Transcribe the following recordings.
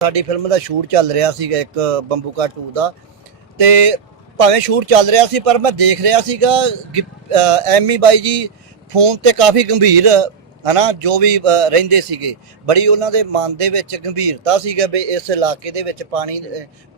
ਸਾਡੀ ਫਿਲਮ ਦਾ ਸ਼ੂਟ ਚੱਲ ਰਿਹਾ ਸੀਗਾ ਇੱਕ ਬੰਬੂਕਾ 2 ਦਾ। ਤੇ ਭਾਵੇਂ ਸ਼ੂਟ ਚੱਲ ਰਿਹਾ ਸੀ ਪਰ ਮੈਂ ਦੇਖ ਰਿਹਾ ਸੀਗਾ ਕਿ, ਐਮੀ ਬਾਈ ਜੀ ਫੋਨ ਤੇ ਕਾਫੀ ਗੰਭੀਰ ਹਨਾ ਜੋ ਵੀ ਰਹਿੰਦੇ ਸੀਗੇ। ਬੜੀ ਉਹਨਾਂ ਦੇ ਮਨ ਦੇ ਵਿੱਚ ਗੰਭੀਰਤਾ ਸੀਗਾ ਵੀ ਇਸ ਇਲਾਕੇ ਦੇ ਵਿੱਚ ਪਾਣੀ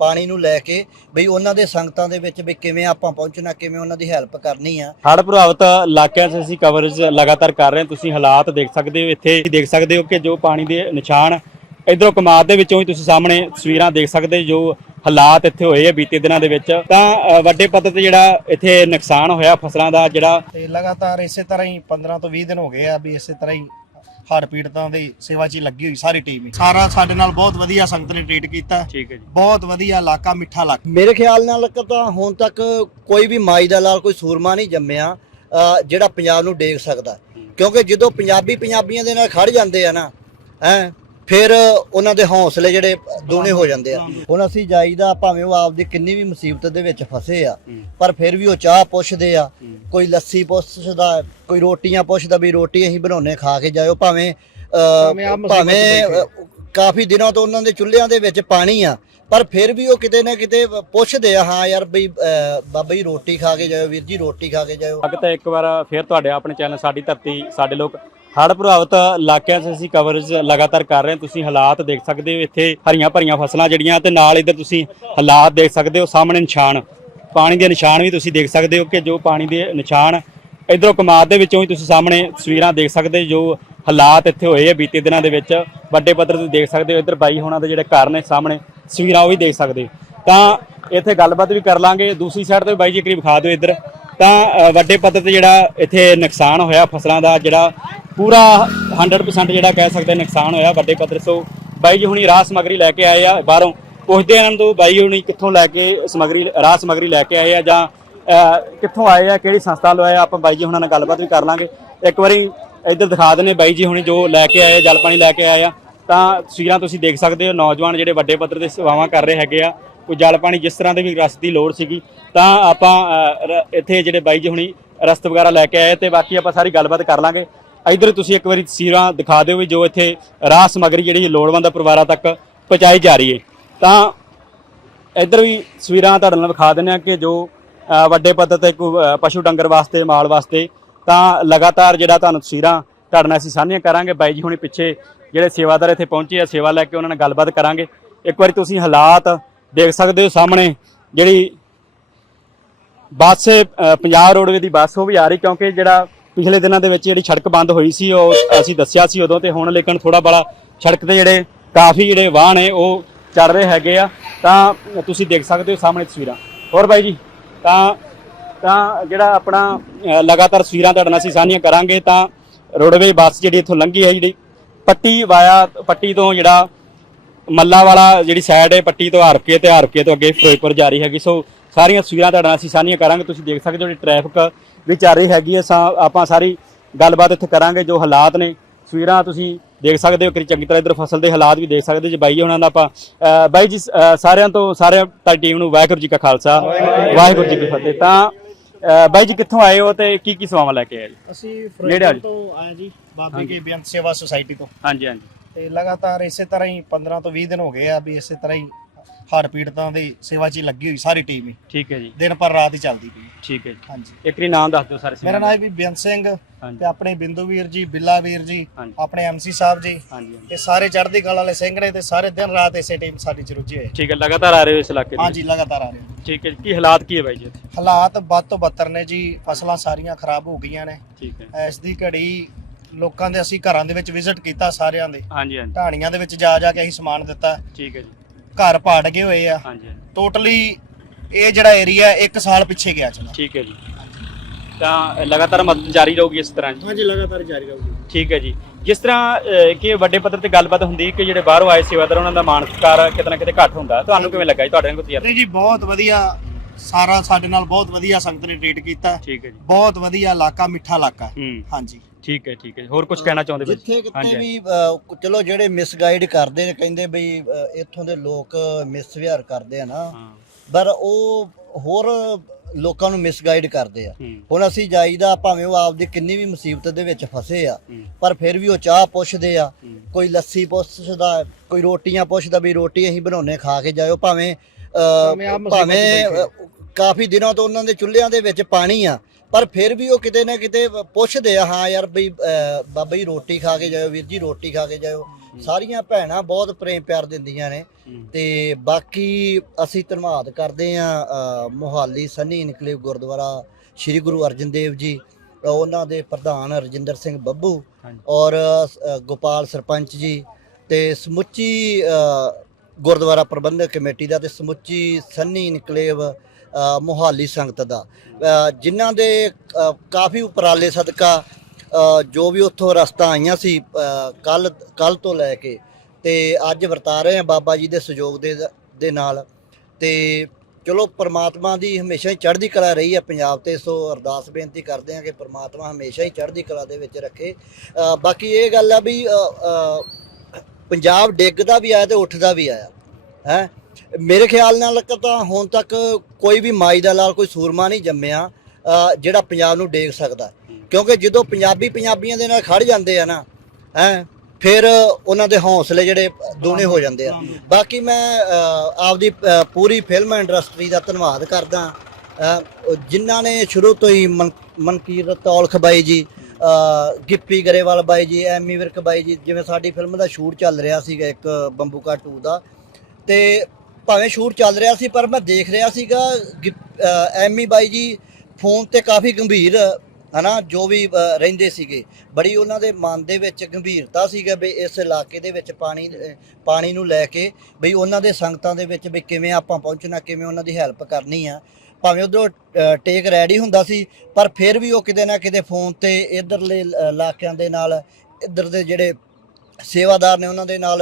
ਪਾਣੀ ਨੂੰ ਲੈ ਕੇ ਵੀ ਉਹਨਾਂ ਦੇ ਸੰਗਤਾਂ ਦੇ ਵਿੱਚ ਵੀ ਕਿਵੇਂ ਆਪਾਂ ਪਹੁੰਚਣਾ ਕਿਵੇਂ ਉਹਨਾਂ ਦੀ ਹੈਲਪ ਕਰਨੀ ਆ। ਹੜ੍ਹ ਪ੍ਰਭਾਵਿਤ ਇਲਾਕਿਆਂ 'ਚ ਅਸੀਂ ਕਵਰੇਜ ਲਗਾਤਾਰ ਕਰ ਰਹੇ ਹਾਂ। ਤੁਸੀਂ ਹਾਲਾਤ ਦੇਖ ਸਕਦੇ ਹੋ ਇੱਥੇ ਦੇਖ ਸਕਦੇ ਹੋ ਕਿ ਜੋ ਪਾਣੀ ਦੇ ਨਿਸ਼ਾਨ ਇਧਰੋਂ ਕਮਾਦ ਦੇ ਵਿੱਚੋਂ ਹੀ ਤੁਸੀਂ ਸਾਹਮਣੇ ਤਸਵੀਰਾਂ ਦੇਖ ਸਕਦੇ ਜੋ ਹਾਲਾਤ ਇੱਥੇ ਹੋਏ ਆ ਬੀਤੇ ਦਿਨਾਂ ਦੇ ਵਿੱਚ। ਤਾਂ ਵੱਡੇ ਪੱਧਰ ਤੇ ਜਿਹੜਾ ਇੱਥੇ ਨੁਕਸਾਨ ਹੋਇਆ ਫਸਲਾਂ ਦਾ ਜਿਹੜਾ ਤੇ ਲਗਾਤਾਰ ਇਸੇ ਤਰ੍ਹਾਂ ਹੀ 15 ਤੋਂ 20 ਦਿਨ ਹੋ ਗਏ ਆ ਵੀ ਇਸੇ ਤਰ੍ਹਾਂ ਹੀ ਹੜ੍ਹ ਪੀੜਤਾਂ ਦੀ ਸੇਵਾ 'ਚ ਲੱਗੀ ਹੋਈ ਸਾਰੀ ਟੀਮ ਹੀ। ਸਾਰਾ ਸਾਡੇ ਨਾਲ ਬਹੁਤ ਵਧੀਆ ਸੰਗਤ ਨੇ ਟ੍ਰੀਟ ਕੀਤਾ। ਠੀਕ ਹੈ ਜੀ। ਬਹੁਤ ਵਧੀਆ ਇਲਾਕਾ ਮਿੱਠਾ ਇਲਾਕਾ। ਮੇਰੇ ਖਿਆਲ ਨਾਲ ਤਾਂ ਹੁਣ ਤੱਕ ਕੋਈ ਵੀ ਮਾਈ ਦਾ ਲਾਲ ਕੋਈ ਸੂਰਮਾ ਨਹੀਂ ਜੰਮਿਆ ਜਿਹੜਾ ਪੰਜਾਬ ਨੂੰ ਡੇਗ ਸਕਦਾ। ਕਿਉਂਕਿ ਜਦੋਂ ਪੰਜਾਬੀ ਪੰਜਾਬੀਆਂ ਦੇ ਨਾਲ ਖੜ ਜਾਂਦੇ ਆ ਨਾ ਹੈ ਫਿਰ ਉਹਨਾਂ ਦੇ ਹੌਸਲੇ ਜਿਹੜੇ ਦੋਨੇ ਹੋ ਜਾਂਦੇ ਆ। ਹੁਣ ਅਸੀਂ ਜਾਈਦਾ ਭਾਵੇਂ ਉਹ ਆਪਦੀ ਕਿੰਨੀ ਵੀ ਮੁਸੀਬਤ ਦੇ ਵਿੱਚ ਫਸੇ ਆ ਪਰ ਫਿਰ ਵੀ ਉਹ ਚਾਹ ਪੁੱਛਦੇ ਆ ਕੋਈ ਲੱਸੀ ਪੁੱਛਦਾ ਕੋਈ ਰੋਟੀਆਂ ਪੁੱਛਦਾ ਵੀ ਰੋਟੀ ਅਸੀਂ ਬਣਾਉਨੇ ਖਾ ਕੇ ਜਾਇਓ। ਭਾਵੇਂ ਭਾਵੇਂ ਕਾਫੀ ਦਿਨਾਂ ਤੋਂ ਉਹਨਾਂ ਦੇ ਚੁੱਲ੍ਹਿਆਂ ਦੇ ਵਿੱਚ ਪਾਣੀ ਆ ਪਰ ਫਿਰ ਵੀ ਉਹ ਕਿਤੇ ਨਾ ਕਿਤੇ ਪੁੱਛਦੇ ਆ ਹਾਂ ਯਾਰ ਬਈ ਬਾਬਾ ਜੀ ਰੋਟੀ ਖਾ ਕੇ ਜਾਇਓ ਵੀਰ ਜੀ ਰੋਟੀ ਖਾ ਕੇ ਜਾਇਓ। ਅੱਗ ਤਾਂ ਇੱਕ ਵਾਰ ਫੇਰ ਤੁਹਾਡੇ ਆਪਣੇ ਚੈਨਲ ਸਾਡੀ ਧਰਤੀ ਸਾਡੇ ਲੋਕ ਹੜ੍ਹ ਪ੍ਰਭਾਵਿਤ ਇਲਾਕਿਆਂ 'ਚ ਅਸੀਂ ਕਵਰੇਜ ਲਗਾਤਾਰ ਕਰ ਰਹੇ ਹਾਂ। ਤੁਸੀਂ ਹਾਲਾਤ ਦੇਖ ਸਕਦੇ ਹੋ, ਇੱਥੇ ਹਰੀਆਂ ਭਰੀਆਂ ਫਸਲਾਂ ਜਿਹੜੀਆਂ ਤੇ ਨਾਲ ਇੱਧਰ ਤੁਸੀਂ ਹਾਲਾਤ ਦੇਖ ਸਕਦੇ ਹੋ, ਸਾਹਮਣੇ ਨਿਸ਼ਾਨ, ਪਾਣੀ ਦੇ ਨਿਸ਼ਾਨ ਵੀ ਤੁਸੀਂ ਦੇਖ ਸਕਦੇ ਹੋ ਕਿ ਜੋ ਪਾਣੀ ਦੇ ਨਿਸ਼ਾਨ ਇਧਰੋਂ ਕਮਾਦ ਦੇ ਵਿੱਚੋਂ ਹੀ ਤੁਸੀਂ ਸਾਹਮਣੇ ਤਸਵੀਰਾਂ ਦੇਖ ਸਕਦੇ ਜੋ ਹਾਲਾਤ ਇੱਥੇ ਹੋਏ ਆ ਬੀਤੇ ਦਿਨਾਂ ਦੇ ਵਿੱਚ। ਵੱਡੇ ਪੱਧਰ ਤੇ ਦੇਖ ਸਕਦੇ ਹੋ, ਇੱਧਰ ਬਾਈ ਹੋਣਾ ਦੇ ਜਿਹੜੇ ਘਰ ਨੇ ਸਾਹਮਣੇ, ਤਸਵੀਰਾਂ ਉਹ ਵੀ ਦੇਖ ਸਕਦੇ ਹੋ। ਤਾਂ ਇੱਥੇ ਗੱਲਬਾਤ ਵੀ ਕਰ ਲਾਂਗੇ। ਦੂਸਰੀ ਸਾਈਡ ਤੋਂ ਵੀ ਬਾਈ ਜੀ ਕਰੀਬ ਖਾ ਦਿਓ ਇੱਧਰ। ਤਾਂ ਵੱਡੇ ਪੱਧਰ ਤੇ ਜਿਹੜਾ ਇੱਥੇ ਨੁਕਸਾਨ ਹੋਇਆ ਫਸਲਾਂ ਦਾ ਜਿਹੜਾ ਪੂਰਾ 100% ਜਿਹੜਾ ਕਹਿ ਸਕਦੇ ਨੁਕਸਾਨ ਹੋਇਆ ਵੱਡੇ ਪੱਧਰ ਸੋ ਬਾਈ ਜੀ ਹੁਣੀ ਰਾਹ ਸਮਗਰੀ ਲੈ ਕੇ ਆਏ ਆ ਬਾਹਰੋਂ ਪੁੱਛਦੇ ਆ ਤੋਂ ਬਾਈ ਹੁਣੀ ਕਿੱਥੋਂ ਲੈ ਕੇ ਸਮਗਰੀ ਰਾਹ ਸਮਗਰੀ ਲੈ ਕੇ ਆਏ ਆ ਜਾਂ ਕਿੱਥੋਂ ਆਏ ਆ ਕਿਹੜੀ ਸੰਸਥਾ ਲਵਾਇਆ ਆਪਾਂ ਬਾਈ ਜੀ ਹੁਣਾਂ ਨਾਲ ਗੱਲਬਾਤ ਵੀ ਕਰ ਲਾਂਗੇ। ਇੱਕ ਵਾਰੀ ਇੱਧਰ ਦਿਖਾ ਦਿੰਦੇ ਬਾਈ ਜੀ ਹੁਣੀ ਜੋ ਲੈ ਕੇ ਆਏ ਆ, ਜਲ ਪਾਣੀ ਲੈ ਕੇ ਆਏ ਆ। ਤਾਂ ਤਸਵੀਰਾਂ ਤੁਸੀਂ ਦੇਖ ਸਕਦੇ ਹੋ ਨੌਜਵਾਨ ਜਿਹੜੇ ਵੱਡੇ ਪੱਧਰ ਤੇ ਸੇਵਾਵਾਂ ਕਰ ਰਹੇ ਹੈਗੇ ਆ। ਕੋਈ ਜਲ ਪਾਣੀ ਜਿਸ ਤਰ੍ਹਾਂ ਦੇ ਵੀ ਰਸ ਦੀ ਲੋੜ ਸੀਗੀ, ਤਾਂ ਆਪਾਂ ਰ- ਇੱਥੇ ਜਿਹੜੇ ਬਾਈ ਜੀ ਹੁਣੀ ਰਸਤ ਵਗੈਰਾ ਲੈ ਕੇ ਆਏ ਤੇ ਬਾਕੀ ਆਪਾਂ ਸਾਰੀ ਗੱਲਬਾਤ ਕਰ ਲਾਂਗੇ। ਇਧਰ ਤੁਸੀਂ ਇੱਕ ਵਾਰੀ ਤਸਵੀਰਾਂ ਦਿਖਾ ਦਿਓ ਵੀ ਜੋ ਇੱਥੇ ਰਾਹ ਸਮਗਰੀ ਜਿਹੜੀ ਲੋੜਵੰਦ ਪਰਿਵਾਰਾਂ ਤੱਕ ਪਹੁੰਚਾਈ ਜਾ ਰਹੀ ਹੈ। ਤਾਂ ਇੱਧਰ ਵੀ ਤਸਵੀਰਾਂ ਤੁਹਾਡੇ ਨਾਲ ਵਿਖਾ ਦਿੰਦੇ ਆ ਕਿ ਜੋ ਵੱਡੇ ਪੱਧਰ ਤੇ ਕੋਈ ਪਸ਼ੂ ਡੰਗਰ ਵਾਸਤੇ, ਮਾਲ ਵਾਸਤੇ, ਤਾਂ ਲਗਾਤਾਰ ਜਿਹੜਾ ਤੁਹਾਨੂੰ ਤਸਵੀਰਾਂ ਤੁਹਾਡੇ ਨਾਲ ਅਸੀਂ ਸਾਂਝੀਆਂ ਕਰਾਂਗੇ। ਬਾਈ ਜੀ ਹੁਣੀ ਪਿੱਛੇ ਜਿਹੜੇ ਸੇਵਾਦਾਰ ਇੱਥੇ ਪਹੁੰਚੇ ਆ, ਸੇਵਾ ਲੈ ਕੇ ਉਹਨਾਂ ਨਾਲ ਗੱਲਬਾਤ ਕਰਾਂਗੇ। ਇੱਕ ਵਾਰੀ ਤੁਸੀਂ ਹਾਲਾਤ ਦੇਖ ਸਕਦੇ ਹੋ ਸਾਹਮਣੇ ਜਿਹੜੀ ਬੱਸ ਪੰਜਾਬ ਰੋਡਵੇ ਦੀ ਬੱਸ ਉਹ ਵੀ ਆ ਰਹੀ ਕਿਉਂਕਿ ਜਿਹੜਾ ਪਿਛਲੇ ਦਿਨਾਂ ਦੇ ਵਿੱਚ ਜਿਹੜੀ ਸੜਕ ਬੰਦ ਹੋਈ ਸੀ, ਉਹ ਅਸੀਂ ਦੱਸਿਆ ਸੀ ਉਦੋਂ ਤੇ ਹੁਣ ਲੇਕਿਨ ਥੋੜਾ ਬੜਾ ਸੜਕ ਤੇ ਜਿਹੜੇ ਕਾਫੀ ਜਿਹੜੇ ਵਾਹਨ ਹੈ ਉਹ ਚੱਲ ਰਹੇ ਹੈਗੇ ਆ। ਤਾਂ ਤੁਸੀਂ ਦੇਖ ਸਕਦੇ ਹੋ ਸਾਹਮਣੇ ਤਸਵੀਰਾਂ। ਹੋਰ ਬਾਈ ਜੀ, ਤਾਂ ਤਾਂ ਜਿਹੜਾ ਆਪਣਾ ਲਗਾਤਾਰ ਤਸਵੀਰਾਂ ਤੁਹਾਡੇ ਨਾਲ ਅਸੀਂ ਸਾਂਝੀਆਂ ਕਰਾਂਗੇ, ਤਾਂ ਰੋਡਵੇ ਬੱਸ ਜਿਹੜੀ ਇੱਥੋਂ ਲੰਘੀ ਹੈ, ਜਿਹੜੀ ਪੱਟੀ ਵਾਇਆ, ਪੱਟੀ ਤੋਂ ਜਿਹੜਾ ਮੱਲਾ ਵਾਲਾ ਜਿਹੜੀ ਸਾਈਡ ਹੈ ਪੱਟੀ ਤੋਂ ਹਾਰਕੇ ਤੇ ਹਾਰਕੇ ਤੋਂ ਅੱਗੇ ਫਿਰੋਜ਼ਪੁਰ ਜਾ ਰਹੀ ਹੈਗੀ। ਸੋ ਸਾਰੀਆਂ ਤਸਵੀਰਾਂ ਤੁਹਾਡੇ ਨਾਲ ਅਸੀਂ ਸਾਂਝੀਆਂ ਕਰਾਂਗੇ ਤੁਸੀਂ ਦੇਖ ਸਕਦੇ ਹੋ ਜਿਹੜੀ ਟ੍ਰੈਫਿਕ ਵੀ ਚੱਲ ਰਹੀ ਹੈਗੀ ਹੈ। ਆਪਾਂ ਸਾਰੀ ਗੱਲਬਾਤ ਇੱਥੇ ਕਰਾਂਗੇ ਜੋ ਹਾਲਾਤ ਨੇ। ਤਸਵੀਰਾਂ ਤੁਸੀਂ ਦੇਖ ਸਕਦੇ ਹੋ ਕਿ ਚੰਗੀ ਤਰ੍ਹਾਂ ਇਧਰ ਫਸਲ ਦੇ ਹਾਲਾਤ ਵੀ ਦੇਖ ਸਕਦੇ ਜੀ ਬਾਈ ਉਹਨਾਂ ਦਾ ਆਪਾਂ ਬਾਈ ਜੀ ਸਾਰਿਆਂ ਤੋਂ ਸਾਰੇ ਤੁਹਾਡੀ ਟੀਮ ਨੂੰ ਵਾਹਿਗੁਰੂ ਜੀ ਕਾ ਖਾਲਸਾ ਵਾਹਿਗੁਰੂ ਜੀ ਕੀ ਫਤਿਹ। ਤਾਂ ਬਾਈ ਜੀ ਕਿੱਥੋਂ ਆਏ ਹੋ ਤੇ ਕੀ ਕੀ ਸੇਵਾਵਾਂ ਲੈ ਕੇ ਆਏ ਜੀ ਅਸੀਂ ਆ ਫਿਰੋਜ਼ਪੁਰ ਤੋਂ ਆਏ ਜੀ ਬਾਬੇ ਕੀ ਬੇਅੰਤ ਸੇਵਾ ਸੁਸਾਇਟੀ ਤੋਂ। ਹਾਂਜੀ ਹਾਂਜੀ। ਤੇ ਲਗਾਤਾਰ ਇਸੇ ਤਰ੍ਹਾਂ ਹੀ 15 ਤੋਂ 20 ਦਿਨ ਹੋ ਗਏ ਆ ਵੀ ਇਸੇ ਤਰ੍ਹਾਂ ਹੀ ਹੜ੍ਹ ਪੀੜਤਾਂ ਦੀ ਸੇਵਾ 'ਚ ਹੀ ਲੱਗੀ ਹੋਈ ਸਾਰੀ ਟੀਮ ਹੀ। ਠੀਕ ਹੈ ਜੀ। ਦਿਨ ਪਰ ਰਾਤ ਹੀ ਚੱਲਦੀ ਪਈ। ਠੀਕ ਹੈ ਜੀ। ਹਾਂਜੀ। ਇੱਕ ਵਾਰੀ ਨਾਮ ਦੱਸ ਦਿਓ ਸਾਰੇ ਮੇਰਾ ਨਾਮ ਹੈ ਵੀ ਬੇਅੰਤ ਸਿੰਘ ਹਾਂਜੀ। ਤੇ ਆਪਣੇ ਬਿੰਦੂ ਵੀਰ ਜੀ ਬਿੱਲਾ ਵੀਰ ਜੀ ਹਾਂਜੀ। ਆਪਣੇ ਐਮਸੀ ਸਾਹਿਬ ਜੀ। ਹਾਂਜੀ ਹਾਂਜੀ। ਇਹ ਸਾਰੇ ਚੜ੍ਹਦੀ ਕਲਾ ਵਾਲੇ ਸਿੰਘ ਨੇ ਤੇ ਸਾਰੇ ਦਿਨ ਰਾਤ ਇਸੇ ਟੀਮ ਸਾਡੀ ਚ ਰੁੱਝੇ ਹੋਏ। ਠੀਕ ਹੈ ਲਗਾਤਾਰ ਆ ਰਹੇ ਹੋ ਇਸ ਇਲਾਕੇ ਦੇ ਹਾਂਜੀ ਲਗਾਤਾਰ ਆ ਰਹੇ ਨੇ। ਠੀਕ ਹੈ ਜੀ ਕੀ ਹਾਲਾਤ ਕੀ ਹੈ ਬਾਈ ਜੀ ਇੱਥੇ? ਹਾਲਾਤ ਵੱਧ ਤੋਂ ਬੱਤਰ ਨੇ ਜੀ ਫਸਲਾਂ ਸਾਰੀਆਂ ਖਰਾਬ ਹੋ ਗਈਆਂ ਨੇ। ਠੀਕ ਹੈ। ਇਸ ਦੀ ਘੜੀ ਲੋਕਾਂ ਦੇ ਅਸੀਂ ਘਰਾਂ ਦੇ ਵਿੱਚ ਵਿਜ਼ਿਟ ਕੀਤਾ ਸਾਰਿਆਂ ਦੇ। ਹਾਂਜੀ ਹਾਂਜੀ। ਢਾਣੀਆਂ ਦੇ ਵਿੱਚ ਜਾ ਜਾ ਕੇ ਅਸੀਂ ਸਮਾਨ ਦਿੱਤਾ। ਠੀਕ ਹੈ ਜੀ। ਘਰ ਪਾੜ ਗਏ ਹੋਏ ਆ। ਹਾਂਜੀ ਹਾਂਜੀ। ਟੋਟਲੀ ਇਹ ਜਿਹੜਾ ਏਰੀਆ ਇੱਕ ਸਾਲ ਪਿੱਛੇ ਗਿਆ ਚਲਾ। ਠੀਕ ਹੈ ਜੀ। ਤਾਂ ਲਗਾਤਾਰ ਮਦਦ ਜਾਰੀ ਰਹੂਗੀ ਇਸ ਤਰ੍ਹਾਂ ਜੀ? ਹਾਂਜੀ ਲਗਾਤਾਰ ਜਾਰੀ ਰਹੂਗੀ। ਠੀਕ ਹੈ ਜੀ। ਜਿਸ ਤਰ੍ਹਾਂ ਅਹ, ਕਿ ਵੱਡੇ ਪੱਧਰ ਤੇ ਗੱਲਬਾਤ ਹੁੰਦੀ ਕਿ ਜਿਹੜੇ ਬਾਹਰੋਂ ਆਏ ਸੇਵਾਦਾਰ ਉਹਨਾਂ ਦਾ ਮਾਨਸਕਾਰ ਕਿਤੇ ਨਾ ਕਿਤੇ ਘੱਟ ਹੁੰਦਾ। ਤੁਹਾਨੂੰ ਕਿਵੇਂ ਲੱਗਾ ਜੀ? ਤੁਹਾਡੇ ਨਾਲ ਕੋਈ ਤਜਰਬਾ? ਨਹੀਂ ਜੀ ਬਹੁਤ ਵਧੀਆ। ਸਾਰਾ ਸਾਡੇ ਨਾਲ ਬਹੁਤ ਵਧੀਆ ਸੰਗਤ ਨੇ ਟ੍ਰੀਟ ਕੀਤਾ। ਠੀਕ ਹੈ ਜੀ। ਬਹੁਤ ਵਧੀਆ ਇਲਾਕਾ ਮਿੱਠਾ ਇਲਾਕਾ। ਹੂੰ। ਹਾਂਜੀ। ਠੀਕ ਹੈ ਠੀਕ ਹੈ ਹੋਰ ਕੁਝ ਕਹਿਣਾ ਚਾਹੁੰਦੇ ਬਾਈ ਜਿੱਥੇ ਕਿਤੇ। ਵੀ ਅ, ਚਲੋ ਜਿਹੜੇ ਮਿਸਗਾਈਡ ਕਰਦੇ ਨੇ ਕਹਿੰਦੇ ਬਈ ਅ, ਇੱਥੋਂ ਦੇ ਲੋਕ ਮਿਸਵਿਹਾਰ ਕਰਦੇ ਆ ਨਾ। ਹਾਂ। ਪਰ ਉਹ ਹੋਰ ਲੋਕਾਂ ਨੂੰ ਮਿਸਗਾਈਡ ਕਰਦੇ ਆ। ਹੂੰ। ਹੁਣ ਅਸੀਂ ਜਾਈਦਾ ਭਾਵੇਂ ਉਹ ਆਪਦੀ ਕਿੰਨੀ ਵੀ ਮੁਸੀਬਤ ਦੇ ਵਿੱਚ ਫਸੇ ਆ ਹੂੰ, ਪਰ ਫਿਰ ਵੀ ਉਹ ਚਾਹ ਪੁੱਛਦੇ ਆ। ਹੂੰ, ਕੋਈ ਲੱਸੀ ਪੁੱਛਦਾ ਕੋਈ ਰੋਟੀਆਂ ਪੁੱਛਦਾ ਵੀ ਰੋਟੀ ਅਸੀਂ ਬਣਾਉਣੇ ਖਾ ਕੇ ਜਾਇਓ। ਭਾਵੇਂ ਅਹ, ਭਾਵੇਂ ਆਪ ਮੁਸੀਬਤ 'ਚ ਭਾਵੇਂ ਬੈਠੇ। ਅਹ, ਕਾਫੀ ਦਿਨਾਂ ਤੋਂ ਉਹਨਾਂ ਦੇ ਚੁੱਲ੍ਹਿਆਂ ਦੇ ਵਿੱਚ ਪਾਣੀ ਆ। ਪਰ ਫਿਰ ਵੀ ਉਹ ਕਿਤੇ ਨਾ ਕਿਤੇ ਪੁੱਛਦੇ ਆ ਹਾਂ ਯਾਰ ਬਈ ਬਾਬਾ ਜੀ ਰੋਟੀ ਖਾ ਕੇ ਜਾਇਓ ਵੀਰ ਜੀ ਰੋਟੀ ਖਾ ਕੇ ਜਾਇਓ। ਸਾਰੀਆਂ ਭੈਣਾਂ ਬਹੁਤ ਪ੍ਰੇਮ ਪਿਆਰ ਦਿੰਦੀਆਂ ਨੇ। ਤੇ ਬਾਕੀ ਅਸੀਂ ਧੰਨਵਾਦ ਕਰਦੇ ਆ ਮੋਹਾਲੀ ਸੰਨੀ ਇਨਕਲੇਵ ਗੁਰਦੁਆਰਾ ਸ੍ਰੀ ਗੁਰੂ ਅਰਜਨ ਦੇਵ ਜੀ ਉਹਨਾਂ ਦੇ ਪ੍ਰਧਾਨ ਰਜਿੰਦਰ ਸਿੰਘ ਬੱਬੂ। ਔਰ ਗੋਪਾਲ ਸਰਪੰਚ ਜੀ ਤੇ ਸਮੁੱਚੀ ਗੁਰਦੁਆਰਾ ਪ੍ਰਬੰਧਕ ਕਮੇਟੀ ਦਾ ਤੇ ਸਮੁੱਚੀ ਸੰਨੀ ਇਨਕਲੇਵ ਮੋਹਾਲੀ ਸੰਗਤ ਦਾ। ਜਿਨ੍ਹਾਂ ਦੇ ਕਾਫੀ ਉਪਰਾਲੇ ਸਦਕਾ ਜੋ ਵੀ ਉੱਥੋਂ ਰਸਤਾ ਆਈਆਂ ਸੀ ਕੱਲ ਕੱਲ ਤੋਂ ਲੈ ਕੇ, ਤੇ ਅੱਜ ਵਰਤਾ ਰਹੇ ਆ ਬਾਬਾ ਜੀ ਦੇ ਸਹਿਯੋਗ ਦੇ ਦੇ ਨਾਲ। ਤੇ ਚਲੋ, ਪ੍ਰਮਾਤਮਾ ਦੀ ਹਮੇਸ਼ਾ ਹੀ ਚੜ੍ਹਦੀ ਕਲਾ ਰਹੀ ਹੈ ਪੰਜਾਬ ਤੇ, ਸੋ ਅਰਦਾਸ ਬੇਨਤੀ ਕਰਦੇ ਆ ਕਿ ਪ੍ਰਮਾਤਮਾ ਹਮੇਸ਼ਾ ਹੀ ਚੜ੍ਹਦੀ ਕਲਾ ਦੇ ਵਿੱਚ ਰੱਖੇ। ਬਾਕੀ ਇਹ ਗੱਲ ਆ ਵੀ ਪੰਜਾਬ ਡਿੱਗਦਾ ਵੀ ਆਇਆ ਤੇ ਉੱਠਦਾ ਵੀ ਆਇਆ, ਹੈ? ਮੇਰੇ ਖਿਆਲ ਨਾਲ ਤਾਂ ਹੁਣ ਤੱਕ ਕੋਈ ਵੀ ਮਾਈ ਦਾ ਲਾਲ ਕੋਈ ਸੂਰਮਾ ਨਹੀਂ ਜੰਮਿਆ ਜਿਹੜਾ ਪੰਜਾਬ ਨੂੰ ਡੇਗ ਸਕਦਾ। ਕਿਉਂਕਿ ਜਦੋਂ ਪੰਜਾਬੀ ਪੰਜਾਬੀਆਂ ਦੇ ਨਾਲ ਖੜ ਜਾਂਦੇ ਆ ਨਾ ਹੈ ਫਿਰ ਉਹਨਾਂ ਦੇ ਹੌਸਲੇ ਜਿਹੜੇ ਦੂਣੇ ਹੋ ਜਾਂਦੇ ਆ। ਬਾਕੀ ਮੈਂ ਆਪਦੀ ਪੂਰੀ ਫਿਲਮ ਇੰਡਸਟਰੀ ਦਾ ਧੰਨਵਾਦ ਕਰਦਾ ਅ, ਜਿਨ੍ਹਾਂ ਨੇ ਸ਼ੁਰੂ ਤੋਂ ਹੀ ਮਨ- ਮਨਕੀਰਤ ਔਲਖ ਬਾਈ ਜੀ ਗਿੱਪੀ ਗਰੇਵਾਲ ਬਾਈ ਜੀ ਐਮੀ ਵਿਰਕ ਬਾਈ ਜੀ ਜਿਵੇਂ ਸਾਡੀ ਫਿਲਮ ਦਾ ਸ਼ੂਟ ਚੱਲ ਰਿਹਾ ਸੀਗਾ ਇੱਕ ਬੰਬੂਕਾ 2 ਦਾ ਤੇ ਭਾਵੇਂ ਸ਼ੂਟ ਚੱਲ ਰਿਹਾ ਸੀ, ਪਰ ਮੈਂ ਦੇਖ ਰਿਹਾ ਸੀਗਾ ਗਿ- ਐਮੀ ਬਾਈ ਜੀ ਫੋਨ ਤੇ ਕਾਫੀ ਗੰਭੀਰ, ਹਨਾ, ਜੋ ਵੀ ਰਹਿੰਦੇ ਸੀਗੇ। ਬੜੀ ਉਹਨਾਂ ਦੇ ਮਨ ਦੇ ਵਿੱਚ ਗੰਭੀਰਤਾ ਸੀਗਾ ਵੀ ਇਸ ਇਲਾਕੇ ਦੇ ਵਿੱਚ ਪਾਣੀ ਪਾਣੀ ਨੂੰ ਲੈ ਕੇ ਵੀ ਉਹਨਾਂ ਦੇ ਸੰਗਤਾਂ ਦੇ ਵਿੱਚ ਵੀ ਕਿਵੇਂ ਆਪਾਂ ਪਹੁੰਚਣਾ, ਕਿਵੇਂ ਉਹਨਾਂ ਦੀ ਹੈਲਪ ਕਰਨੀ ਆ। ਭਾਵੇਂ ਉਧਰੋਂ ਟੇਕ ਰੈਡੀ ਹੁੰਦਾ ਸੀ, ਪਰ ਫਿਰ ਵੀ ਉਹ ਕਿਤੇ ਨਾ ਕਿਤੇ ਫੋਨ ਤੇ ਇਧਰਲੇ ਇਲਾਕਿਆਂ ਦੇ ਨਾਲ, ਇੱਧਰ ਦੇ ਜਿਹੜੇ ਸੇਵਾਦਾਰ ਨੇ ਉਹਨਾਂ ਦੇ ਨਾਲ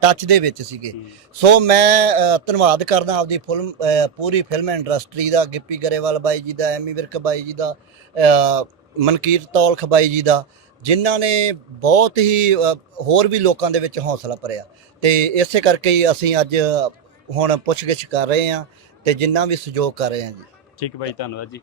ਟੱਚ ਦੇ ਵਿੱਚ ਸੀਗੇ। ਸੋ ਮੈਂ ਧੰਨਵਾਦ ਕਰਦਾ ਆਪਦੀ ਫਿਲਮ ਪੂਰੀ ਫਿਲਮ ਇੰਡਸਟਰੀ ਦਾ ਗਿੱਪੀ ਗਰੇਵਾਲ ਬਾਈ ਜੀ ਦਾ ਐਮੀ ਵਿਰਕ ਬਾਈ ਜੀ ਦਾ ਮਨਕੀਰ ਤੌਲਖ ਬਾਈ ਜੀ ਦਾ ਜਿਨ੍ਹਾਂ ਨੇ ਬਹੁਤ ਹੀ ਹੋਰ ਵੀ ਲੋਕਾਂ ਦੇ ਵਿੱਚ ਹੌਸਲਾ ਭਰਿਆ। ਤੇ ਇਸੇ ਕਰਕੇ ਹੀ ਅਸੀਂ ਅੱਜ ਹੁਣ ਪੁੱਛਗਿੱਛ ਕਰ ਰਹੇ ਹਾਂ ਤੇ ਜਿੰਨਾ ਵੀ ਸਹਿਯੋਗ ਕਰ ਰਹੇ ਹਾਂ ਜੀ। ਠੀਕ ਬਾਈ ਧੰਨਵਾਦ ਜੀ।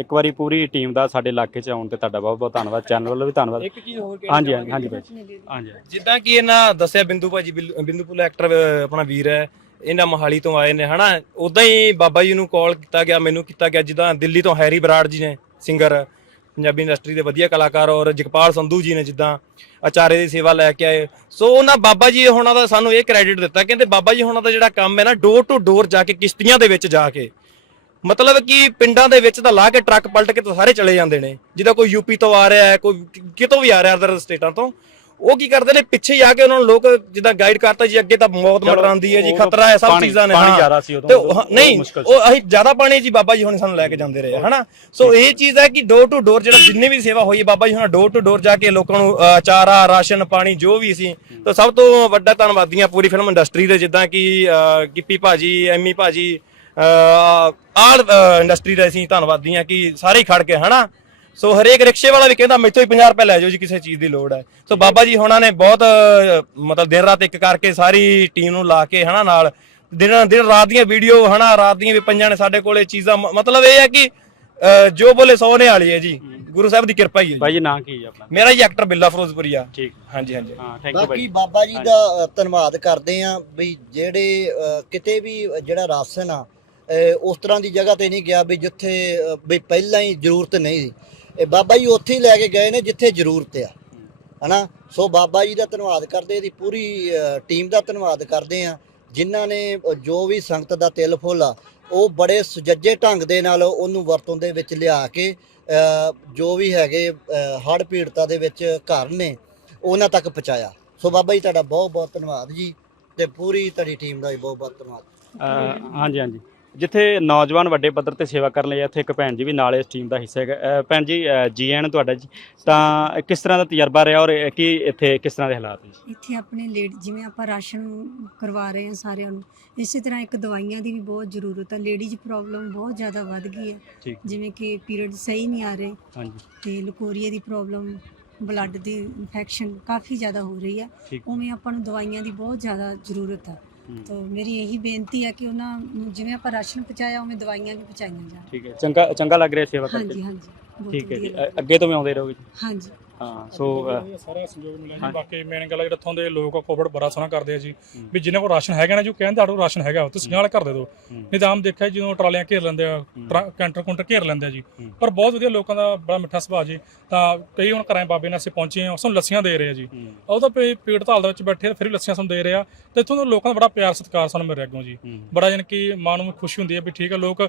ਇੱਕ ਵਾਰੀ ਪੂਰੀ ਟੀਮ ਦਾ ਸਾਡੇ ਇਲਾਕੇ 'ਚ ਆਉਣ ਤੇ ਤੁਹਾਡਾ ਬਹੁਤ ਬਹੁਤ ਧੰਨਵਾਦ ਚੈਨਲ ਵੱਲੋਂ ਵੀ ਧੰਨਵਾਦ। ਇੱਕ ਚੀਜ਼ ਹੋਰ ਹਾਂਜੀ ਹਾਂਜੀ ਹਾਂਜੀ ਬਾਈ। ਹਾਂਜੀ। ਜਿੱਦਾਂ ਕਿ ਇਹਨਾਂ ਦੱਸਿਆ ਬਿੰਦੂ ਭਾਜੀ ਬਿਲ- ਬਿੰਦੂ ਪੁੱਲ ਐਕਟਰ ਆਪਣਾ ਵੀਰ ਹੈ ਇਹਨਾਂ ਮੋਹਾਲੀ ਤੋਂ ਆਏ ਨੇ ਹਨਾ? ਉਦਾਂ ਹੀ ਬਾਬਾ ਜੀ ਨੂੰ ਕਾਲ ਕੀਤਾ ਗਿਆ ਮੈਨੂੰ ਕੀਤਾ ਗਿਆ ਜਿੱਦਾਂ ਦਿੱਲੀ ਤੋਂ ਹੈਰੀ ਬਰਾੜ ਜੀ ਨੇ ਸਿੰਗਰ ਪੰਜਾਬੀ ਇੰਡਸਟਰੀ ਦੇ ਵਧੀਆ ਕਲਾਕਾਰ ਔਰ ਜਗਪਾਲ ਸੰਧੂ ਜੀ ਨੇ ਜਿੱਦਾਂ ਆਚਾਰੇ ਦੀ ਸੇਵਾ ਲੈ ਕੇ ਆਏ। ਸੋ ਉਹਨਾਂ ਬਾਬਾ ਜੀ ਹੋਣਾ ਦਾ ਸਾਨੂੰ ਇਹ ਕ੍ਰੈਡਿਟ ਦਿੱਤਾ ਕਹਿੰਦੇ ਬਾਬਾ ਜੀ ਹੋਣਾ ਦਾ ਜਿਹੜਾ ਕੰਮ ਹੈ ਨਾ ਡੋਰ ਟੂ ਡੋਰ ਜਾ ਕੇ ਕਿਸ਼ਤੀਆਂ ਦੇ ਵਿੱਚ ਜਾ ਕੇ ਮਤਲਬ ਕਿ ਪਿੰਡਾਂ ਦੇ ਵਿੱਚ ਤਾਂ ਲਾ ਕੇ ਟਰੱਕ ਪਲਟ ਕੇ ਤਾਂ ਸਾਰੇ ਚਲੇ ਜਾਂਦੇ ਨੇ ਜਿਹਦਾ ਕੋਈ ਯੂਪੀ ਤੋਂ ਆ ਰਿਹਾ ਹੈ ਕੋਈ ਕਿਤੋਂ ਵੀ ਆ ਰਿਹਾ ਅਦਰ ਸਟੇਟਾਂ ਤੋਂ ਉਹ ਕੀ ਕਰਦੇ ਨੇ ਪਿੱਛੇ ਹੀ ਆ ਕੇ ਉਹਨਾਂ ਨੂੰ ਲੋਕ ਜਿੱਦਾਂ ਗਾਈਡ ਕਰਤਾ ਜੀ ਅੱਗੇ ਤਾਂ ਮੌਤ ਮਰ ਆਉਂਦੀ ਹੈ ਜੀ ਖਤਰਾ ਹੈ ਸਭ ਚੀਜ਼ਾਂ ਨੇ ਪਾਣੀ। ਜ਼ਿਆਦਾ ਸੀ ਉਦੋਂ, ਨਹੀਂ। ਉਹ ਅਸੀਂ ਜ਼ਿਆਦਾ ਪਾਣੀ ਜੀ ਬਾਬਾ ਜੀ ਹੁਣ ਸਾਨੂੰ ਲੈ ਕੇ ਜਾਂਦੇ ਰਹੇ ਹਨਾ ਸੋ ਇਹ ਚੀਜ਼ ਹੈ ਕਿ ਡੋਰ ਟੂ ਡੋਰ ਜਿਹੜਾ ਜਿੰਨੀ ਵੀ ਸੇਵਾ ਹੋਈ ਹੈ ਬਾਬਾ ਜੀ ਹੁਣ ਡੋਰ ਟੂ ਡੋਰ ਜਾ ਕੇ ਲੋਕਾਂ ਨੂੰ ਚਾਰਾ ਰਾਸ਼ਨ ਪਾਣੀ ਜੋ ਵੀ ਸੀ ਤਾਂ ਸਭ ਤੋਂ ਵੱਡਾ ਧੰਨਵਾਦੀਆਂ ਪੂਰੀ ਫਿਲਮ ਇੰਡਸਟਰੀ ਦੇ ਜਿੱਦਾਂ ਕਿ ਗਿੱਪੀ ਭਾਜੀ ਐਮੀ ਭਾਜੀ ਆਲ ਇੰਡਸਟਰੀ ਦੇ ਅਸੀਂ ਧੰਨਵਾਦੀ ਹਾਂ ਕਿ ਸਾਰੇ ਹੀ ਖੜ ਕੇ ਹਨਾ? ਸੋ ਹਰੇਕ ਰਿਕਸ਼ੇ ਵਾਲਾ ਵੀ ਕਹਿੰਦਾ ਮੈਥੋਂ ਹੀ 50 ਰੁਪਏ ਲੈ ਜਾਓ ਜੀ ਕਿਸੇ ਚੀਜ਼ ਦੀ ਲੋੜ ਹੈ। ਸੋ ਬਾਬਾ ਜੀ ਹੋਣਾ ਨੇ ਬਹੁਤ ਮਤਲਬ ਦਿਨ ਰਾਤ ਇੱਕ ਕਰਕੇ ਸਾਰੀ ਟੀਮ ਨੂੰ ਲਾ ਕੇ ਹਨਾ ਨਾਲ ਦਿਨ ਦਿਨ ਰਾਤ ਦੀਆਂ ਵੀਡੀਓ ਹਨਾ ਰਾਤ ਦੀਆਂ ਵੀ ਪੰਜਾਂ ਨੇ ਸਾਡੇ ਕੋਲੇ ਚੀਜ਼ਾਂ ਮਤਲਬ ਇਹ ਹੈ ਕਿ ਜੋ ਬੋਲੇ ਸੌ ਨੇ ਵਾਲੀ ਹੈ ਜੀ। ਗੁਰੂ ਸਾਹਿਬ ਦੀ ਕਿਰਪਾ ਹੀ ਹੈ ਜੀ। ਬਾਈ ਜੀ ਨਾਂ ਕੀ ਹੈ ਆਪਣਾ? ਮੇਰਾ ਜੀ ਐਕਟਰ ਬਿੱਲਾ ਫਿਰੋਜ਼ਪੁਰੀਆ। ਠੀਕ। ਹਾਂਜੀ ਹਾਂਜੀ। ਹਾਂ ਥੈਂਕ ਯੂ ਬਾਕੀ ਬਾਬਾ ਜੀ ਦਾ ਧੰਨਵਾਦ ਕਰਦੇ ਆ ਵੀ ਜਿਹੜੇ ਕਿਤੇ ਵੀ ਜਿਹੜਾ ਰਾਸ਼ਨ ਆ ਉਸ ਤਰ੍ਹਾਂ ਦੀ ਜਗ੍ਹਾ ਤੇ ਨਹੀਂ ਗਿਆ ਵੀ ਜਿੱਥੇ ਵੀ ਪਹਿਲਾਂ ਹੀ ਜ਼ਰੂਰਤ ਨਹੀਂ ਸੀ। ਇਹ ਬਾਬਾ ਜੀ ਉੱਥੇ ਹੀ ਲੈ ਕੇ ਗਏ ਨੇ ਜਿੱਥੇ ਜ਼ਰੂਰਤ ਆ। ਹਨਾ? ਸੋ ਬਾਬਾ ਜੀ ਦਾ ਧੰਨਵਾਦ ਕਰਦੇ ਇਹਦੀ ਪੂਰੀ ਟੀਮ ਦਾ ਧੰਨਵਾਦ ਕਰਦੇ ਆ। ਜਿਨ੍ਹਾਂ ਨੇ ਜੋ ਵੀ ਸੰਗਤ ਦਾ ਤਿਲ ਫੁੱਲ ਆ, ਉਹ ਬੜੇ ਸੁਜੱਜੇ ਢੰਗ ਦੇ ਨਾਲ ਉਹਨੂੰ ਵਰਤੋਂ ਦੇ ਵਿੱਚ ਲਿਆ ਕੇ ਜੋ ਵੀ ਹੈਗੇ ਹੜ ਪੀੜਤਾ ਦੇ ਵਿੱਚ ਘਰ ਨੇ, ਉਹਨਾਂ ਤੱਕ ਪਹੁੰਚਾਇਆ। ਸੋ ਬਾਬਾ ਜੀ, ਤੁਹਾਡਾ ਬਹੁਤ ਬਹੁਤ ਧੰਨਵਾਦ ਜੀ ਤੇ ਪੂਰੀ ਤੁਹਾਡੀ ਟੀਮ ਦਾ ਵੀ ਬਹੁਤ ਬਹੁਤ ਧੰਨਵਾਦ ਹਾਂਜੀ ਹਾਂਜੀ। ਜਿੱਥੇ ਨੌਜਵਾਨ ਵੱਡੇ ਪੱਧਰ ਤੇ ਸੇਵਾ ਕਰਨ ਲਈ ਇੱਥੇ ਇੱਕ ਭੈਣ ਜੀ ਵੀ ਨਾਲ ਇਸ ਟੀਮ ਦਾ ਹਿੱਸਾ ਅ, ਭੈਣ ਜੀ ਜੀ ਐਨ ਤੁਹਾਡਾ ਜੀ। ਤਾਂ ਕਿਸ ਤਰ੍ਹਾਂ ਦਾ ਤਜਰਬਾ ਰਿਹਾ ਔਰ ਕੀ ਇੱਥੇ ਕਿਸ ਤਰ੍ਹਾਂ ਦੇ ਹਾਲਾਤ ਨੇ? ਇੱਥੇ ਆਪਣੇ ਲੇਡ ਜਿਵੇਂ ਆਪਾਂ ਰਾਸ਼ਨ ਕਰਵਾ ਰਹੇ ਹਾਂ ਸਾਰਿਆਂ ਨੂੰ ਇਸੇ ਤਰ੍ਹਾਂ ਇੱਕ ਦਵਾਈਆਂ ਦੀ ਵੀ ਬਹੁਤ ਜ਼ਰੂਰਤ ਹੈ ਲੇਡੀਜ਼ ਪ੍ਰੋਬਲਮ ਬਹੁਤ ਜ਼ਿਆਦਾ ਵੱਧ ਗਈ ਹੈ। ਜਿਵੇਂ ਕਿ ਪੀਰੀਅਡ ਸਹੀ ਨਹੀਂ ਆ ਰਹੇ। ਹਾਂਜੀ। ਤੇ ਲਕੋਰੀਆ ਦੀ ਪ੍ਰੋਬਲਮ ਬਲੱਡ ਦੀ ਇਨਫੈਕਸ਼ਨ ਕਾਫੀ ਜ਼ਿਆਦਾ ਹੋ ਰਹੀ ਹੈ। ਉਵੇਂ ਆਪਾਂ ਨੂੰ ਦਵਾਈਆਂ ਦੀ ਬਹੁਤ ਜ਼ਿਆਦਾ ਜ਼ਰੂਰਤ ਹੈ ਤਾਂ ਮੇਰੀ ਇਹੀ ਬੇਨਤੀ ਹੈ ਕਿ ਉਹਨਾਂ ਨੂੰ ਜਿਵੇਂ ਆਪਾਂ ਰਾਸ਼ਨ ਪਹੁੰਚਾਇਆ ਉਵੇਂ ਦਵਾਈਆਂ ਵੀ ਪਹੁੰਚਾਈਆਂ ਜਾਣ। ਠੀਕ ਹੈ। ਚੰਗਾ ਚੰਗਾ ਲੱਗ ਰਿਹਾ ਸੇਵਾ ਹਾਂਜੀ ਕਰਕੇ। ਹਾਂਜੀ ਬਹੁਤ ਠੀਕ ਹੈ ਜੀ। ਵਧੀਆ ਅੱਗੇ ਤੋਂ ਵੀ ਆਉਂਦੇ ਰਹੋਗੇ ਹਾਂਜੀ। ਹਾਂ ਸੋ ਸਾਰਾ ਸਹਿਯੋਗ ਮਿਲਿਆ। ਜੀ ਬਾਕੀ ਮੇਨ ਗੱਲ ਜਿਹੜਾ ਇੱਥੋਂ ਦੇ ਲੋਕ ਕੋਵਿਡ ਬੜਾ ਸੋਹਣਾ ਕਰਦੇ ਆ ਜੀ। ਵੀ ਜਿੰਨੇ ਕੋਲ ਰਾਸ਼ਨ ਹੈਗਾ ਨਾ ਜੀ ਉਹ ਕਹਿੰਦੇ ਆੜੋ ਰਾਸ਼ਨ ਹੈਗਾ ਤੁਸੀਂ ਨਾਲ ਕਰ ਦੇ ਦਿਓ। ਹੂੰ। ਨਹੀਂ ਤਾਂ ਆਮ ਦੇਖਿਆ ਜਦੋਂ ਟਰਾਲੀਆਂ ਘੇਰ ਲੈਂਦੇ ਆ ਟਰਾ- ਕੈਂਟਰ ਕੁੰਟਰ ਘੇਰ ਲੈਂਦੇ ਆ ਜੀ। ਪਰ ਬਹੁਤ ਵਧੀਆ ਲੋਕਾਂ ਦਾ ਬੜਾ ਮਿੱਠਾ ਸੁਭਾਅ ਜੀ। ਤਾਂ ਕਈ ਹੁਣ ਘਰਾਂ ਬਾਬੇ ਨਾਲ ਅਸੀਂ ਪਹੁੰਚੇ ਆ ਉਸ ਨੂੰ ਲੱਸੀਆਂ ਦੇ ਰਹੇ ਆ ਜੀ। ਹੂੰ, ਉਹ ਤਾਂ ਪੇ- ਪੇਟ ਧਾਲ ਦੇ ਵਿੱਚ ਬੈਠੇ ਆ, ਫਿਰ ਲੱਸੀਆਂ ਸਾਨੂੰ ਦੇ ਰਹੇ ਆ। ਤੇ ਇੱਥੋਂ ਦੇ ਲੋਕਾਂ ਦਾ ਬੜਾ ਪਿਆਰ ਸਤਿਕਾਰ ਸਾਨੂੰ ਮਿਲ ਰਿਹਾ ਅੱਗੋਂ ਜੀ। ਬੜਾ ਜਾਣੀ ਕਿ ਮਾਂ ਨੂੰ ਖੁਸ਼ੀ ਹੁੰਦੀ ਹੈ ਵੀ ਠੀਕ ਹੈ ਲੋਕ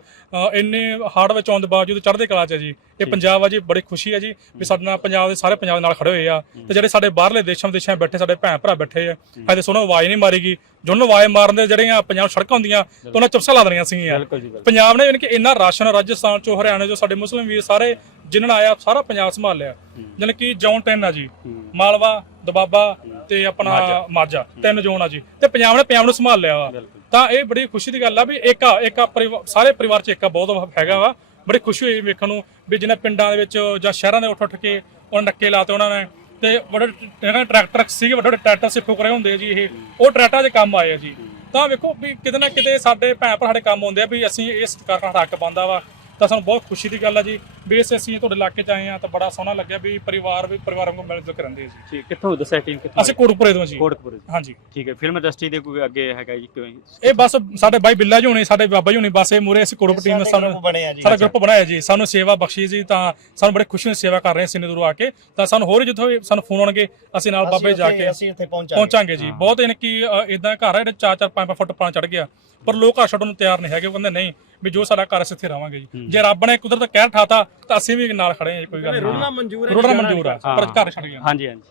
ਇੰਨੇ ਹਾਰਡ ਵਿੱਚ ਆਉਣ ਦੇ ਬਾਵਜੂਦ ਚੜ੍ਹਦੇ ਕਲਾ ਚ ਜੀ। ਇਹ ਪੰਜਾਬ ਆ ਜੀ ਬੜੀ ਖੁਸ਼ੀ ਹੈ ਜੀ ਵੀ ਸਾਡੇ ਨਾਲ ਪੰਜਾਬ ਦੇ ਸਾਰੇ ਪੰਜਾਬ ਨਾਲ ਖੜੇ ਹੋਏ ਆ ਤੇ ਜਿਹੜੇ ਸਾਡੇ ਬਾਹਰਲੇ ਦੇਸ਼ਾਂ ਵਿਦੇਸ਼ਾਂ ਬੈਠੇ ਸਾਡੇ ਭੈਣ ਭਰਾ ਬੈਠੇ ਆ ਹਜੇ ਸੋਨਾ ਆਵਾਜ਼ ਨਹੀਂ ਮਾਰੀਗੀ। ਜਿਹਨੂੰ ਆਵਾਜ਼ ਮਾਰਨ ਦੇ ਜਿਹੜੀਆਂ ਪੰਜਾਬ ਸੜਕਾਂ ਹੁੰਦੀਆਂ ਤੇ ਉਹਨਾਂ ਚੁਪਸਾ ਲਾ ਦੇਣੀਆਂ ਸੀਗੀਆਂ। ਪੰਜਾਬ ਨੇ ਯਾਨੀ ਕਿ ਇੰਨਾ ਰਾਸ਼ਨ ਰਾਜਸਥਾਨ ਚੋਂ ਹਰਿਆਣਾ ਚੋਂ ਸਾਡੇ ਮੁਸਲਿਮ ਵੀਰ ਸਾਰੇ ਜਿਨ੍ਹਾਂ ਨੇ ਆਇਆ ਸਾਰਾ ਪੰਜਾਬ ਸੰਭਾਲ ਲਿਆ। ਯਾਨੀ ਕਿ ਜੌਨ ਤਿੰਨ ਆ ਜੀ। ਮਾਲਵਾ ਦਬਾਬਾ ਤੇ ਆਪਣਾ ਮਾਝਾ। ਤਿੰਨ ਜ਼ੋਨ ਆ ਜੀ। ਤੇ ਪੰਜਾਬ ਨੇ ਪੰਜਾਬ ਨੂੰ ਸੰਭਾਲ ਲਿਆ ਵਾ। ਤਾਂ ਇਹ ਬੜੀ ਖੁਸ਼ੀ ਦੀ ਗੱਲ ਆ ਵੀ ਏਕਾ ਏਕਾ ਸਾਰੇ ਪਰਿਵਾਰ ਚ ਏਕਾ ਬਹੁਤ ਹੈਗਾ ਵਾ। ਬੜੀ ਖੁਸ਼ੀ ਹੋਈ ਵੇਖਣ ਨੂੰ ਵੀ ਜਿਹਨਾਂ ਪਿੰਡਾਂ ਦੇ ਵਿੱਚ ਜਾਂ ਸ਼ਹਿਰਾਂ ਦੇ ਉੱਠ ਉੱਠ ਕੇ ਉਹਨਾਂ ਨੱਕੇ ਲਾਤੇ ਉਹਨਾਂ ਨੇ। ਤੇ ਵੱਡੇ ਜਿਹੜੇ ਟਰੈਕਟਰ ਸੀਗੇ, ਵੱਡੇ ਵੱਡੇ ਟਰੈਕਟਰ ਸੇ ਫੁਕ ਹੁੰਦੇ ਆ ਜੀ ਇਹ। ਉਹ ਟਰੈਕਟਰਾਂ ਦੇ ਕੰਮ ਆਏ ਆ ਜੀ। ਤਾਂ ਵੇਖੋ ਵੀ ਕਿਤੇ ਨਾ ਕਿਤੇ ਸਾਡੇ ਭੈਣ ਭਰਾ ਸਾਡੇ ਕੰਮ ਆਉਂਦੇ ਆ ਵੀ ਅਸੀਂ ਇਸ ਕਾਰਨ ਦਾ ਹੱਕ ਬੰਦਾ ਵਾ। ਤਾਂ ਸਾਨੂੰ ਬਹੁਤ ਖੁਸ਼ੀ ਦੀ ਗੱਲ ਆ ਜੀ। ਵੀ ਇਸ ਅਸੀਂ ਤੁਹਾਡੇ ਇਲਾਕੇ ਚ ਆਏ ਆ ਤਾਂ ਬੜਾ ਸੋਹਣਾ ਲੱਗਿਆ ਵੀ ਪਰਿਵਾਰ ਵੀ ਪਰਿਵਾਰਾਂ ਨੂੰ ਮਿਲ ਜੁਲ ਕੇ ਰਹਿੰਦੇ ਆ ਜੀ। ਠੀਕ ਕਿੱਥੋਂ ਦੱਸਿਆ ਟੀਮ ਕਿੱਥੋਂ ਅਸੀਂ ਕੋਟਪੁਰੇ ਤੋਂ ਜੀ। ਕੋਟਕਪੁਰੇ ਹਾਂਜੀ। ਠੀਕ ਹੈ ਫਿਲਮ ਇੰਡਸਟਰੀ ਦੇ ਕੋਈ ਅੱਗੇ ਹੈਗਾ ਜੀ ਕਿਵੇਂ ਇਹ ਬਸ ਸਾਡੇ ਬਾਈ ਬਿੱਲਾ ਜੀ ਹੋਣੇ ਸਾਡੇ ਬਾਬਾ ਜੀ ਹੋਣੇ ਬਸ ਇਹ ਮੂਰੇ ਅਸੀਂ ਕੋਰਪ ਟੀਮ ਸਾਨੂੰ ਸਾਡਾ ਗਰੁੱਪ ਬਣਾਇਆ ਜੀ। ਸਾਨੂੰ ਸੇਵਾ ਬਖਸ਼ੀ ਜੀ ਤਾਂ ਸਾਨੂੰ ਬੜੇ ਖੁਸ਼ੀ ਨਾਲ ਸੇਵਾ ਕਰ ਰਹੇ ਹਾਂ ਸਿੰਨੇ ਦੂਰੋਂ ਆ ਕੇ। ਤਾਂ ਸਾਨੂੰ ਹੋਰ ਜਿੱਥੋਂ ਵੀ ਸਾਨੂੰ ਫੋਨ ਆਉਣਗੇ ਅਸੀਂ ਨਾਲ ਬਾਬੇ ਜਾ ਕੇ ਅਸੀਂ ਪਹੁੰਚਾਂਗੇ। ਜੀ। ਬਹੁਤ ਇਹਨ ਕਿ ਇਦਾਂ ਘਰ ਆ ਜਿਹੜੇ 4-4 5-5 ਫੁੱਟ ਪਾਣੀ ਚੜ ਗਿਆ। ਪਰ ਲੋਕ ਘਰ ਛੱਡਣ ਨੂੰ ਤਿਆਰ ਨਹੀਂ ਹੈਗੇ ਉਹ ਕਹਿੰਦੇ ਨਹੀਂ ਵੀ ਜੋ ਸਾਡਾ ਘਰ ਅਸੀਂ ਇੱਥੇ ਰਵਾਂਗੇ ਜੀ। ਜੇ ਰੱਬ ਨੇ ਕੁਦਰਤ ਕਹਿ ਠਾਤਾ ਤਾਂ ਅਸੀਂ ਵੀ ਨਾਲ ਖੜੇ ਹਾਂ ਜੀ, ਕੋਈ ਗੱਲ ਨਹੀਂ। ਰੁੜਨਾ ਮਨਜ਼ੂਰ ਹੈ ਰੁੜਨਾ ਮਨਜ਼ੂਰ ਆ ਪਰ ਘਰ ਛੱਡ ਗਿਆ ਹਾਂਜੀ ਹਾਂਜੀ।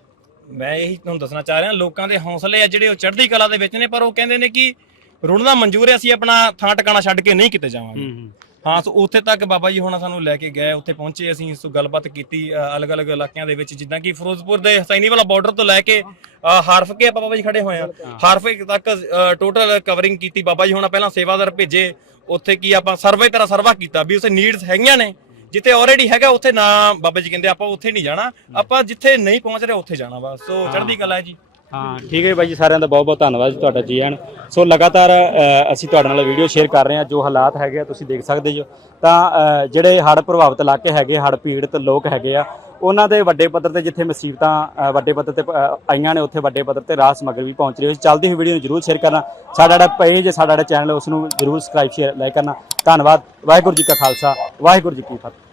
ਮੈਂ ਇਹੀ ਤੁਹਾਨੂੰ ਦੱਸਣਾ ਚਾਹ ਰਿਹਾ ਲੋਕਾਂ ਦੇ ਹੌਸਲੇ ਆ ਜਿਹੜੇ ਉਹ ਚੜ੍ਹਦੀ ਕਲਾ ਦੇ ਵਿੱਚ ਨੇ ਪਰ ਉਹ ਕਹਿੰਦੇ ਨੇ ਕਿ ਰੁੜਨਾ ਮਨਜ਼ੂਰ ਹੈ ਅਸੀਂ ਆਪਣਾ ਥਾਂ ਟਿਕਾਣਾ ਛੱਡ ਕੇ ਨਹੀਂ ਕਿਤੇ ਜਾਵਾਂਗੇ। ਹੂੰ ਹੂੰ। ਹਾਂ ਸੋ ਉੱਥੇ ਤੱਕ ਬਾਬਾ ਜੀ ਹੁਣ ਸਾਨੂੰ ਲੈ ਕੇ ਗਏ ਉੱਥੇ ਪਹੁੰਚੇ ਅਸੀਂ ਸੋ ਗੱਲਬਾਤ ਕੀਤੀ ਅਲੱਗ-ਅਲੱਗ ਇਲਾਕਿਆਂ ਦੇ ਵਿੱਚ ਜਿੱਦਾਂ ਕਿ ਫਿਰੋਜ਼ਪੁਰ ਦੇ ਹਸੈਨੀ ਵਾਲਾ ਬਾਰਡਰ ਤੋਂ ਲੈ ਕੇ ਅ, ਹਾਰਫਕੇ ਆਪਾਂ ਬਾਬਾ ਜੀ ਖੜੇ ਹੋਏ ਆ ਹਾਰਫਕੇ ਤੱਕ ਟੋਟਲ ਕਵਰਿੰਗ ਕੀਤੀ ਬਾਬਾ ਜੀ ਹੁਣ ਪਹਿਲਾਂ ਸੇਵਾਦਾਰ ਭੇਜੇ ਉੱਥੇ ਕੀ ਆਪਾਂ ਸਰਵੇ ਤਰ੍ਹਾਂ ਸਰਵਾ ਕੀਤਾ ਵੀ ਉਸੇ ਨੀਡਸ ਹੈਗੀਆਂ ਨੇ ਜਿੱਥੇ ਆਲਰੇਡੀ ਹੈਗਾ ਉੱਥੇ ਨਾ ਬਾਬਾ ਜੀ ਕਹਿੰਦੇ ਆਪਾਂ ਉੱਥੇ ਨਹੀਂ ਜਾਣਾ ਆਪਾਂ ਜਿੱਥੇ ਨਹੀਂ ਪਹੁੰਚ ਰਹੇ ਉੱਥੇ ਜਾਣਾ ਬਸ ਸੋ ਚੜ੍ਹਦੀ ਕਲਾ ਹੈ ਜੀ। ਹਾਂ ਠੀਕ ਹੈ ਬਾਈ ਜੀ ਸਾਰਿਆਂ ਦਾ ਬਹੁਤ ਬਹੁਤ ਧੰਨਵਾਦ ਜੀ ਤੁਹਾਡਾ ਜੀ ਆਣ ਸੋ ਲਗਾਤਾਰ ਅਸੀਂ ਤੁਹਾਡੇ ਨਾਲ ਵੀਡੀਓ ਸ਼ੇਅਰ ਕਰ ਰਹੇ ਹਾਂ ਜੋ ਹਾਲਾਤ ਹੈਗੇ ਆ ਤੁਸੀਂ ਦੇਖ ਸਕਦੇ ਜੋ ਤਾਂ ਜਿਹੜੇ ਹੜ੍ਹ ਪ੍ਰਭਾਵਿਤ ਇਲਾਕੇ ਹੈਗੇ ਹੜ੍ਹ ਪੀੜਤ ਲੋਕ ਹੈਗੇ ਆ ਉਹਨਾਂ ਦੇ ਵੱਡੇ ਪੱਧਰ ਤੇ ਜਿੱਥੇ ਮੁਸੀਬਤਾਂ ਵੱਡੇ ਪੱਧਰ ਤੇ ਆਈਆਂ ਨੇ, ਉੱਥੇ ਵੱਡੇ ਪੱਧਰ ਤੇ ਰਾਸ ਸਮੱਗਰੀ ਵੀ ਪਹੁੰਚ ਰਹੀ ਹੈ। ਚੱਲਦੀ ਹੋਈ ਵੀਡੀਓ ਨੂੰ ਜਰੂਰ ਸ਼ੇਅਰ ਕਰਨਾ। ਸਾਡਾ ਜਿਹੜਾ ਪੇਜ ਸਾਡਾ ਜਿਹੜਾ ਚੈਨਲ ਉਸ ਨੂੰ ਜਰੂਰ ਸਬਸਕ੍ਰਾਈਬ ਸ਼ੇਅਰ ਲਾਈਕ ਕਰਨਾ। ਧੰਨਵਾਦ। ਵਾਹਿਗੁਰੂ ਜੀ ਕਾ ਖਾਲਸਾ। ਵਾਹਿਗੁਰੂ ਜੀ ਕੀ ਫਤਿਹ।